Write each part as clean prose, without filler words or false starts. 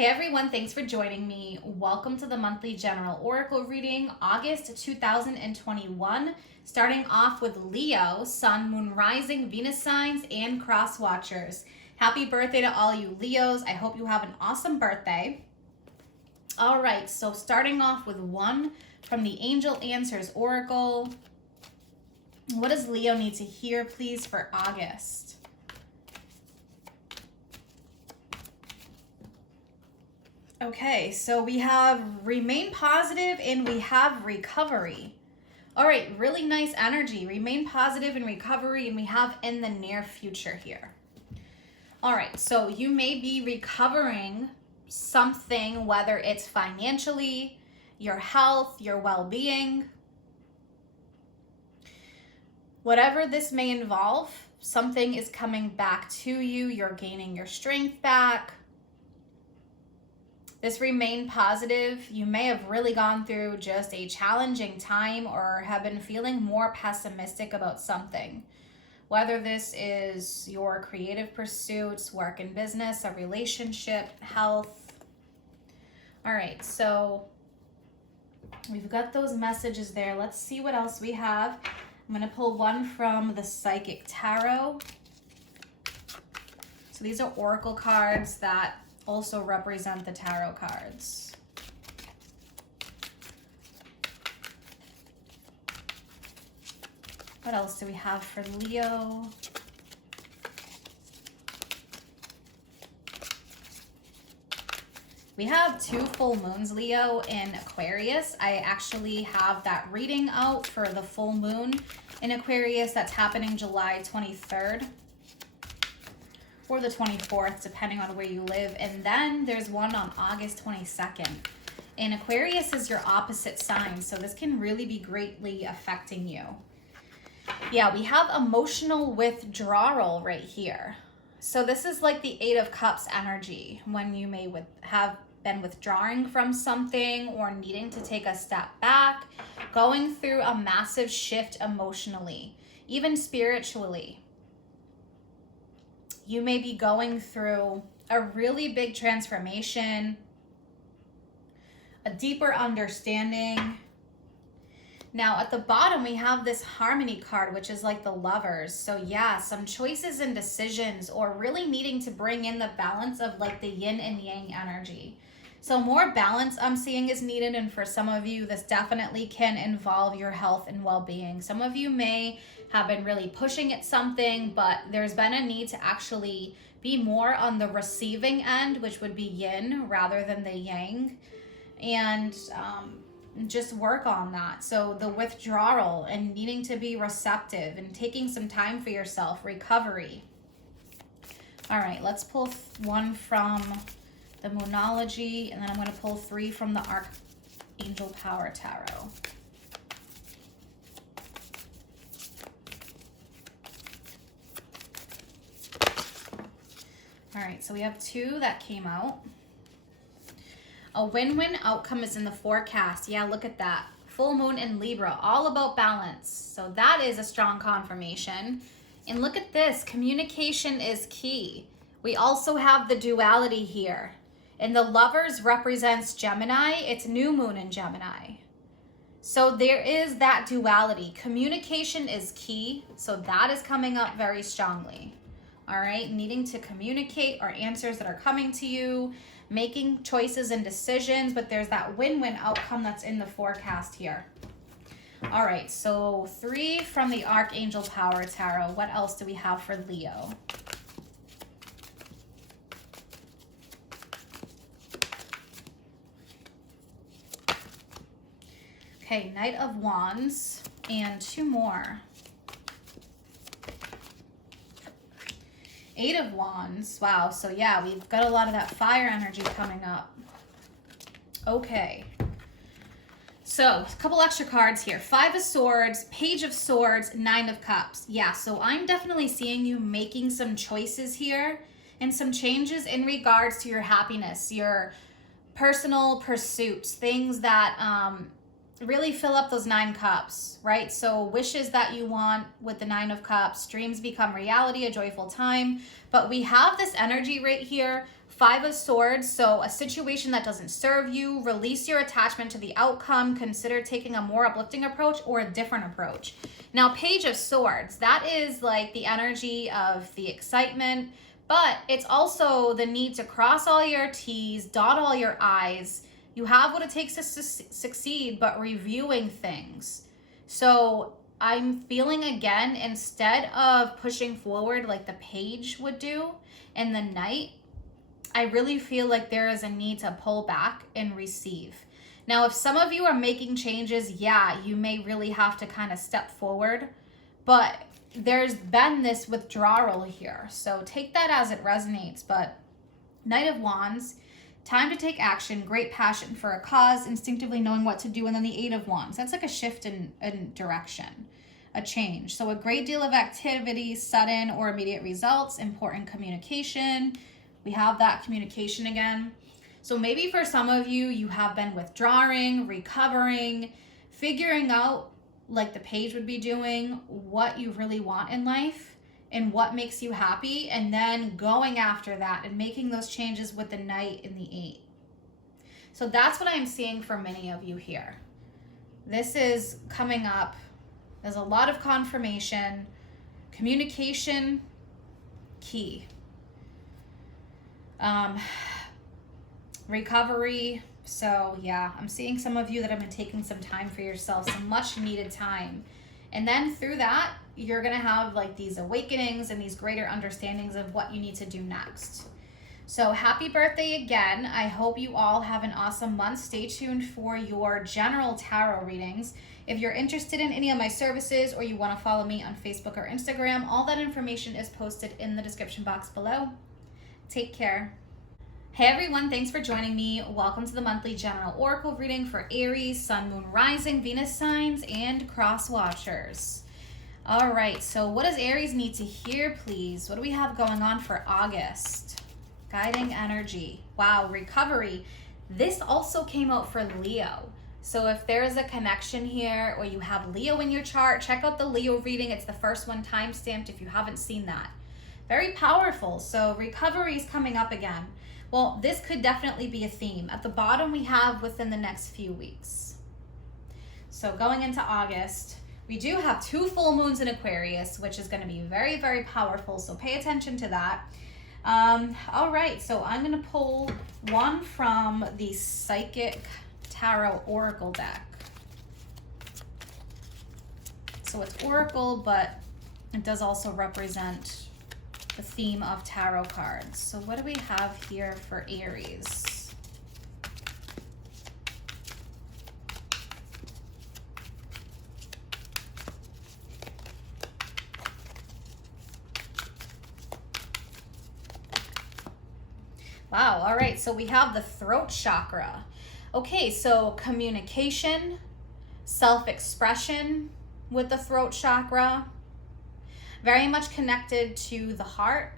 Hey everyone, thanks for joining me. Welcome to the monthly general oracle reading, August 2021. Starting off with Leo, Sun, Moon, Rising, Venus signs, and cross watchers. Happy birthday to all you Leos. I hope you have an awesome birthday. All right, so starting off with one from the Angel Answers Oracle. What does Leo need to hear, please, for August? Okay, so we have remain positive and we have recovery. All right, really nice energy. Remain positive and recovery, and we have in the near future here. All right, so you may be recovering something, whether it's financially, your health, your well-being. Whatever this may involve, something is coming back to you. You're gaining your strength back. This remain positive. You may have really gone through just a challenging time or have been feeling more pessimistic about something. Whether this is your creative pursuits, work and business, a relationship, health. All right, so we've got those messages there. Let's see what else we have. I'm going to pull one from the Psychic Tarot. So these are oracle cards that also represent the tarot cards. What else do we have for Leo? We have 2 full moons, Leo, in Aquarius. I actually have that reading out for the full moon in Aquarius that's happening July 23rd. Or the 24th, depending on where you live. And then there's one on August 22nd. And Aquarius is your opposite sign, so this can really be greatly affecting you. Yeah, we have emotional withdrawal right here. So this is like the 8 of Cups energy, when you may have been withdrawing from something or needing to take a step back, going through a massive shift emotionally, even spiritually. You may be going through a really big transformation, a deeper understanding. Now at the bottom, we have this Harmony card, which is like the Lovers. So yeah, some choices and decisions, or really needing to bring in the balance of like the yin and yang energy. So more balance I'm seeing is needed. And for some of you, this definitely can involve your health and well-being. Some of you may have been really pushing at something, but there's been a need to actually be more on the receiving end, which would be yin rather than the yang, and just work on that. So the withdrawal and needing to be receptive and taking some time for yourself, recovery. All right, let's pull one from the Moonology, and then I'm going to pull 3 from the Archangel Power Tarot. All right, so we have 2 that came out. A win-win outcome is in the forecast. Yeah, look at that. Full moon in Libra, all about balance. So that is a strong confirmation. And look at this, communication is key. We also have the duality here. And the Lovers represents Gemini. It's new moon in Gemini. So there is that duality. Communication is key. So that is coming up very strongly. All right, needing to communicate or answers that are coming to you, making choices and decisions, but there's that win-win outcome that's in the forecast here. All right, so 3 from the Archangel Power Tarot. What else do we have for Leo? Okay, Knight of Wands and 2 more. 8 of Wands. Wow, so yeah, we've got a lot of that fire energy coming up. Okay. So, a couple extra cards here. 5 of Swords, Page of Swords, 9 of Cups. Yeah, so I'm definitely seeing you making some choices here and some changes in regards to your happiness, your personal pursuits, things that really fill up those 9 cups, right? So wishes that you want with the 9 of Cups, dreams become reality, a joyful time. But we have this energy right here Five of Swords, so a situation that doesn't serve you, release your attachment to the outcome, consider taking a more uplifting approach or a different approach. Now, Page of Swords, that is like the energy of the excitement, but it's also the need to cross all your T's, dot all your I's. You have what it takes to succeed, but reviewing things. So I'm feeling again, instead of pushing forward like the Page would do in the Knight, I really feel like there is a need to pull back and receive. Now, if some of you are making changes, yeah, you may really have to kind of step forward, but there's been this withdrawal here. So take that as it resonates. But Knight of Wands, time to take action, great passion for a cause, instinctively knowing what to do. And then the Eight of Wands, that's like a shift in direction, a change. So a great deal of activity, sudden or immediate results, important communication. We have that communication again. So maybe for some of you, you have been withdrawing, recovering, figuring out, like the Page would be doing, what you really want in life and what makes you happy, and then going after that and making those changes with the Knight and the Eight. So that's what I'm seeing for many of you here. This is coming up. There's a lot of confirmation, communication, key. Recovery. So yeah, I'm seeing some of you that have been taking some time for yourself, some much needed time. And then through that, you're going to have like these awakenings and these greater understandings of what you need to do next. So happy birthday again. I hope you all have an awesome month. Stay tuned for your general tarot readings. If you're interested in any of my services or you want to follow me on Facebook or Instagram, all that information is posted in the description box below. Take care. Hey everyone, thanks for joining me. Welcome to the monthly general oracle reading for Aries, Sun, Moon, Rising, Venus signs, and cross watchers. All right, so what does Aries need to hear, please? What do we have going on for August? Guiding energy. Wow, recovery. This also came out for Leo. So if there is a connection here or you have Leo in your chart, check out the Leo reading. It's the first one time-stamped if you haven't seen that. Very powerful. So recovery is coming up again. Well, this could definitely be a theme. At the bottom, we have within the next few weeks. So going into August, we do have 2 full moons in Aquarius, which is going to be very, very powerful. So pay attention to that. All right, so I'm going to pull one from the Psychic Tarot Oracle deck. So it's Oracle, but it does also represent the theme of tarot cards. So what do we have here for Aries? Wow, all right, so we have the throat chakra. Okay, so communication, self-expression with the throat chakra. Very much connected to the heart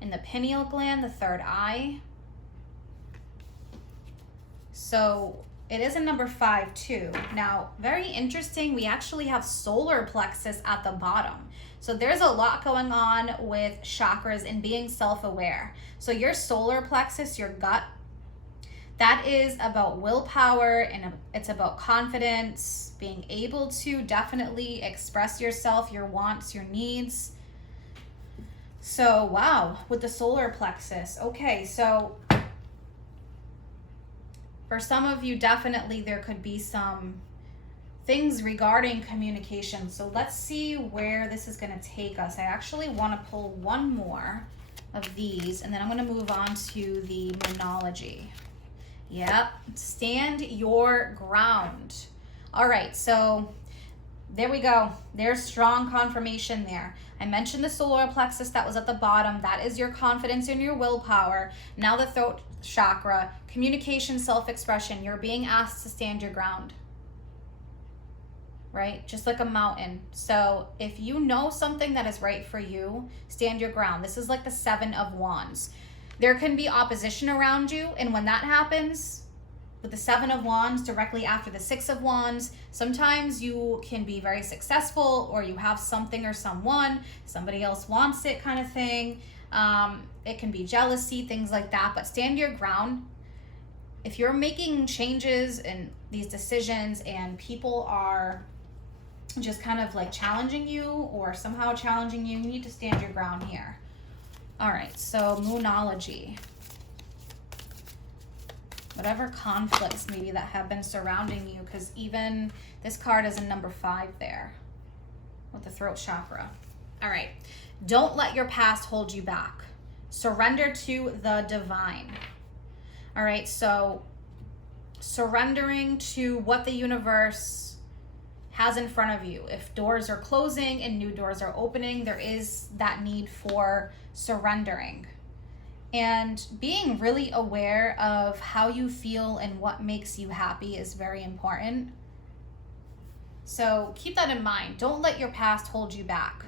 and the pineal gland, the third eye. So it is a number 5 too. Now, very interesting, we actually have solar plexus at the bottom. So there's a lot going on with chakras and being self-aware. So your solar plexus, your gut, that is about willpower and it's about confidence, being able to definitely express yourself, your wants, your needs. So, wow, with the solar plexus. Okay, so for some of you, definitely there could be some things regarding communication. So let's see where this is going to take us. I actually want to pull one more of these, and then I'm going to move on to the Moonology. Yep, stand your ground. All right, so there we go. There's strong confirmation there. I mentioned the solar plexus that was at the bottom. That is your confidence and your willpower. Now the throat chakra, communication, self-expression. You're being asked to stand your ground, right? Just like a mountain. So if you know something that is right for you, stand your ground. This is like the 7 of Wands. There can be opposition around you, and when that happens, with the 7 of Wands directly after the 6 of Wands, sometimes you can be very successful, or you have something or someone, somebody else wants it kind of thing. It can be jealousy, things like that, but stand your ground. If you're making changes in these decisions and people are just kind of like challenging you or somehow challenging you, you need to stand your ground here. All right, so Moonology. Whatever conflicts maybe that have been surrounding you, because even this card is in number 5 there with the throat chakra. All right, don't let your past hold you back. Surrender to the divine. All right, so surrendering to what the universe has in front of you. If doors are closing and new doors are opening, there is that need for surrendering. And being really aware of how you feel and what makes you happy is very important. So keep that in mind. Don't let your past hold you back.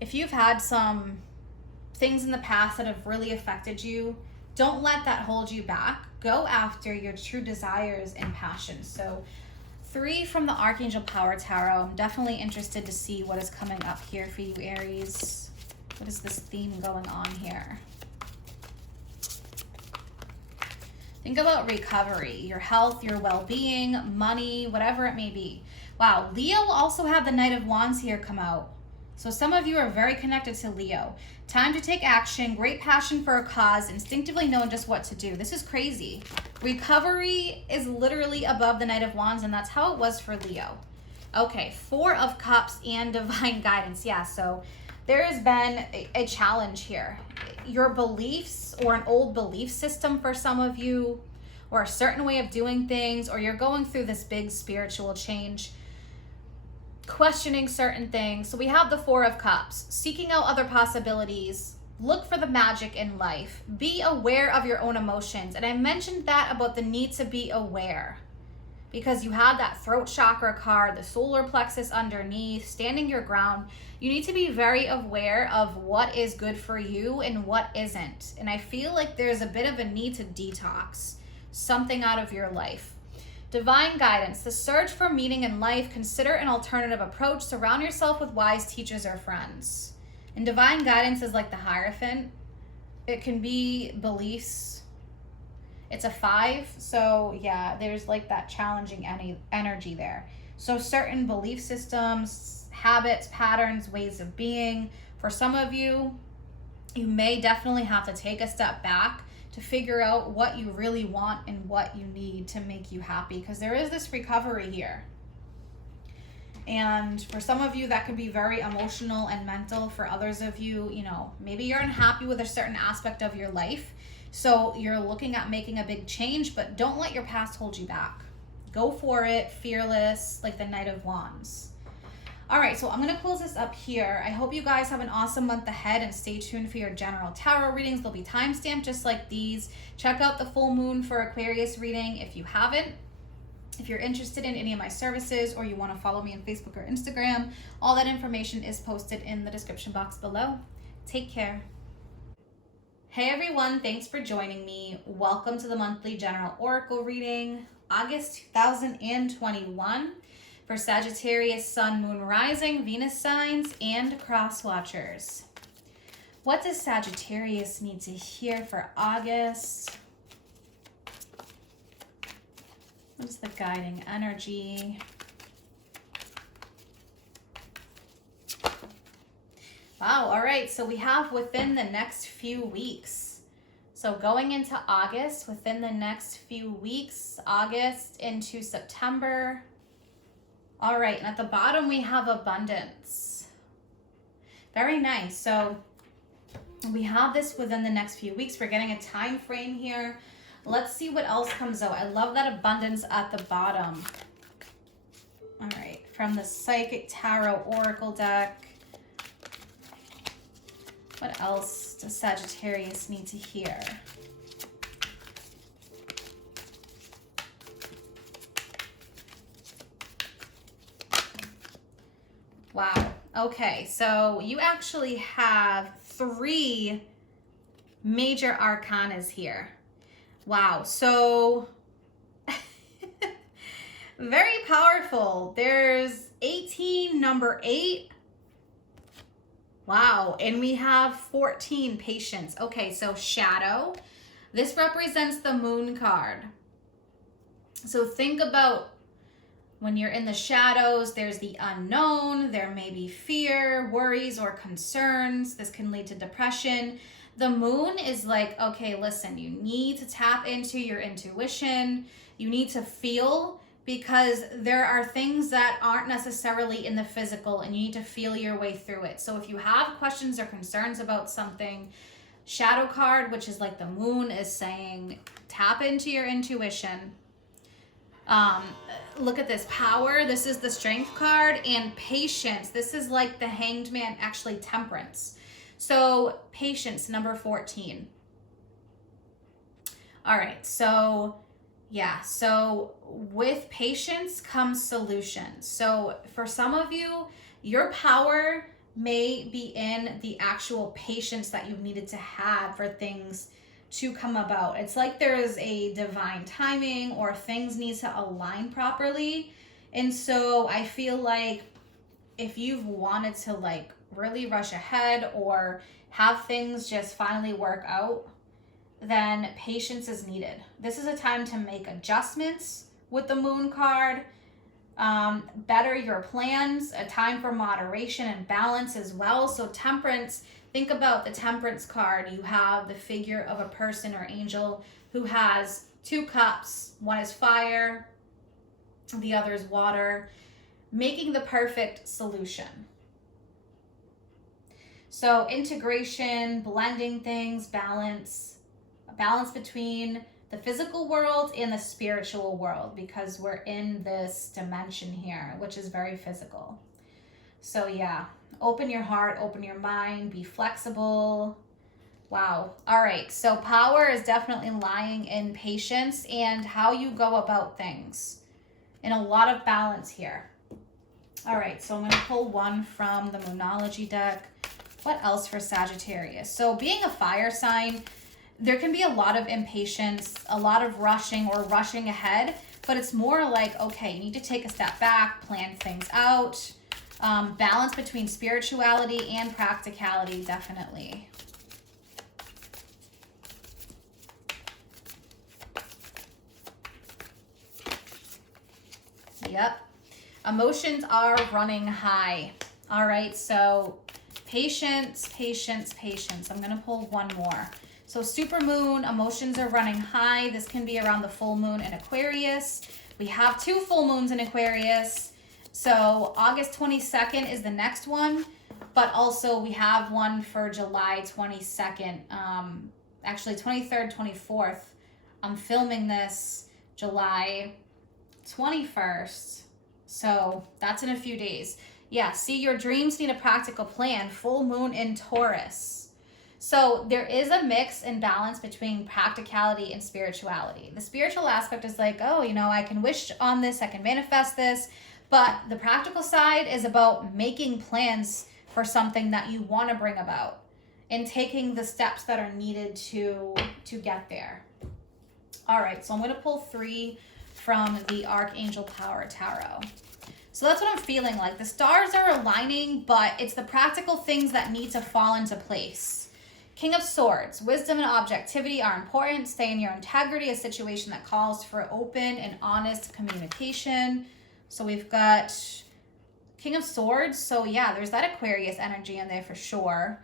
If you've had some things in the past that have really affected you, don't let that hold you back. Go after your true desires and passions. So 3 from the Archangel Power Tarot. I'm definitely interested to see what is coming up here for you, Aries. What is this theme going on here? Think about recovery, your health, your well-being, money, whatever it may be. Wow, Leo also had the Knight of Wands here come out. So some of you are very connected to Leo. Time to take action, great passion for a cause, instinctively knowing just what to do. This is crazy. Recovery is literally above the Knight of Wands, and that's how it was for Leo. Okay, 4 of Cups and divine guidance. Yeah, so there has been a challenge here. Your beliefs or an old belief system for some of you, or a certain way of doing things, or you're going through this big spiritual change, questioning certain things. So we have the 4 of Cups, seeking out other possibilities, look for the magic in life, be aware of your own emotions. And I mentioned that about the need to be aware, because you had that throat chakra card, the solar plexus underneath, standing your ground. You need to be very aware of what is good for you and what isn't. And I feel like there's a bit of a need to detox something out of your life. Divine guidance, the search for meaning in life, consider an alternative approach, surround yourself with wise teachers or friends. And divine guidance is like the Hierophant. It can be beliefs. It's a 5, so yeah, there's like that challenging energy there. So certain belief systems, habits, patterns, ways of being. For some of you, you may definitely have to take a step back to figure out what you really want and what you need to make you happy, because there is this recovery here. And for some of you, that can be very emotional and mental. For others of you, you know, maybe you're unhappy with a certain aspect of your life, so you're looking at making a big change, but don't let your past hold you back. Go for it, fearless, like the Knight of Wands. All right, so I'm going to close this up here. I hope you guys have an awesome month ahead, and stay tuned for your general tarot readings. They'll be timestamped just like these. Check out the full moon for Aquarius reading if you haven't. If you're interested in any of my services, or you want to follow me on Facebook or Instagram, all that information is posted in the description box below. Take care. Hey everyone, thanks for joining me. Welcome to the monthly general oracle reading, August 2021. For Sagittarius, Sun, Moon, Rising, Venus signs, and cross watchers. What does Sagittarius need to hear for August? What is the guiding energy? Wow, all right, so we have within the next few weeks. So going into August, within the next few weeks, August into September. All right, and at the bottom we have abundance. Very nice. So we have this within the next few weeks. We're getting a time frame here. Let's see what else comes out. I love that abundance at the bottom. All right, from the Psychic Tarot Oracle deck. What else does Sagittarius need to hear? Wow. Okay, so you actually have 3 major arcanas here. Wow. So very powerful. There's 18, number 8. Wow, and we have 14, patience. Okay, so shadow. This represents the moon card. So think about when you're in the shadows, there's the unknown, there may be fear, worries, or concerns. This can lead to depression. The moon is like, okay, listen, you need to tap into your intuition. You need to feel, because there are things that aren't necessarily in the physical and you need to feel your way through it. So if you have questions or concerns about something, shadow card, which is like the moon, is saying tap into your intuition. Look at this, power. This is the strength card, and patience. This is like the hanged man, actually temperance. So patience, number 14. All right, so yeah, so with patience comes solutions. So for some of you, your power may be in the actual patience that you've needed to have for things to come about. It's like there is a divine timing, or things need to align properly. And so I feel like if you've wanted to like really rush ahead or have things just finally work out, then patience is needed. This is a time to make adjustments with the moon card, better your plans, a time for moderation and balance as well. So temperance, think about the temperance card. You have the figure of a person or angel who has 2 cups. One is fire, the other is water, making the perfect solution. So integration, blending things, balance between the physical world and the spiritual world, because we're in this dimension here, which is very physical. So yeah, open your heart, open your mind, be flexible. Wow. All right. So power is definitely lying in patience and how you go about things, and a lot of balance here. All right. So I'm going to pull one from the Moonology deck. What else for Sagittarius? So being a fire sign, there can be a lot of impatience, a lot of rushing or rushing ahead, but it's more like, okay, you need to take a step back, plan things out. Balance between spirituality and practicality, definitely. Yep. Emotions are running high. All right, so patience, patience, patience. I'm going to pull one more. So supermoon, emotions are running high. This can be around the full moon in Aquarius. We have 2 full moons in Aquarius. So August 22nd is the next one, but also we have one for July 22nd. Actually 23rd, 24th. I'm filming this July 21st. So that's in a few days. Yeah, see, your dreams need a practical plan. Full moon in Taurus. So there is a mix and balance between practicality and spirituality. The spiritual aspect is like, oh, you know, I can wish on this, I can manifest this. But the practical side is about making plans for something that you want to bring about and taking the steps that are needed to get there. All right, so I'm going to pull 3 from the Archangel Power Tarot. So that's what I'm feeling like. The stars are aligning, but it's the practical things that need to fall into place. King of Swords, wisdom and objectivity are important. Stay in your integrity, a situation that calls for open and honest communication. So we've got King of Swords. So yeah, there's that Aquarius energy in there for sure.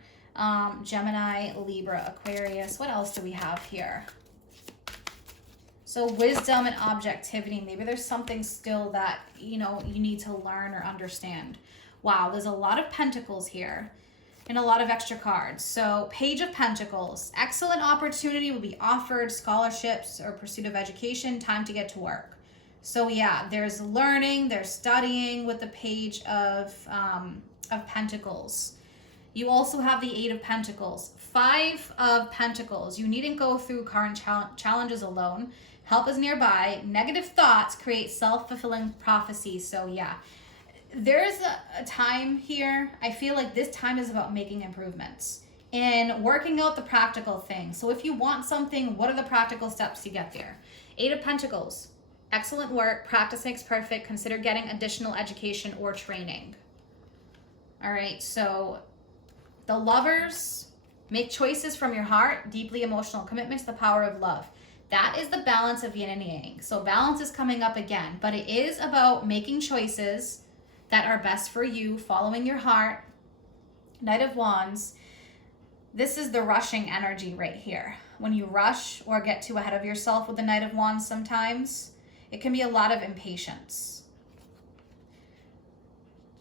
Gemini, Libra, Aquarius. What else do we have here? So wisdom and objectivity. Maybe there's something still that, you know, you need to learn or understand. Wow, there's a lot of pentacles here and a lot of extra cards. So Page of Pentacles. Excellent opportunity will be offered. Scholarships or pursuit of education. Time to get to work. So yeah, there's learning, there's studying with the Page of Pentacles. You also have the 8 of Pentacles. 5 of Pentacles. You needn't go through current challenges alone. Help is nearby. Negative thoughts create self-fulfilling prophecies. So yeah, there's a time here. I feel like this time is about making improvements and working out the practical things. So if you want something, what are the practical steps to get there? 8 of Pentacles. Excellent work. Practice makes perfect. Consider getting additional education or training. All right, so The Lovers, make choices from your heart, deeply emotional commitments, the power of love. That is the balance of yin and yang. So balance is coming up again, but it is about making choices that are best for you, following your heart. Knight of Wands. This is the rushing energy right here. When you rush or get too ahead of yourself with the Knight of Wands sometimes, it can be a lot of impatience.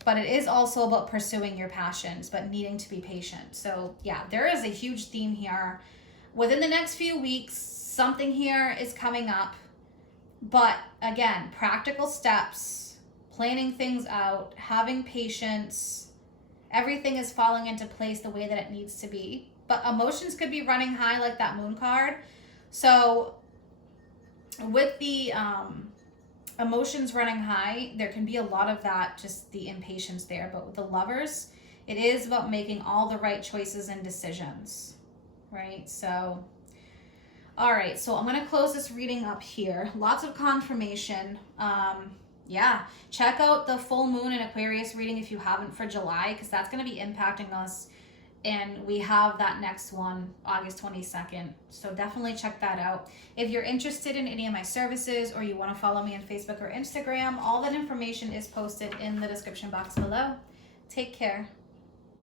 But it is also about pursuing your passions, but needing to be patient. So yeah, there is a huge theme here. Within the next few weeks, something here is coming up. But again, practical steps, planning things out, having patience, everything is falling into place the way that it needs to be. But emotions could be running high like that Moon card. So with the emotions running high, there can be a lot of that, just the impatience there. But with the Lovers, it is about making all the right choices and decisions, right? So, all right, so I'm going to close this reading up here. Lots of confirmation. Yeah, check out the full moon and Aquarius reading if you haven't for July, because that's going to be impacting us. And we have that next one, August 22nd. So definitely check that out. If you're interested in any of my services or you want to follow me on Facebook or Instagram, all that information is posted in the description box below. Take care.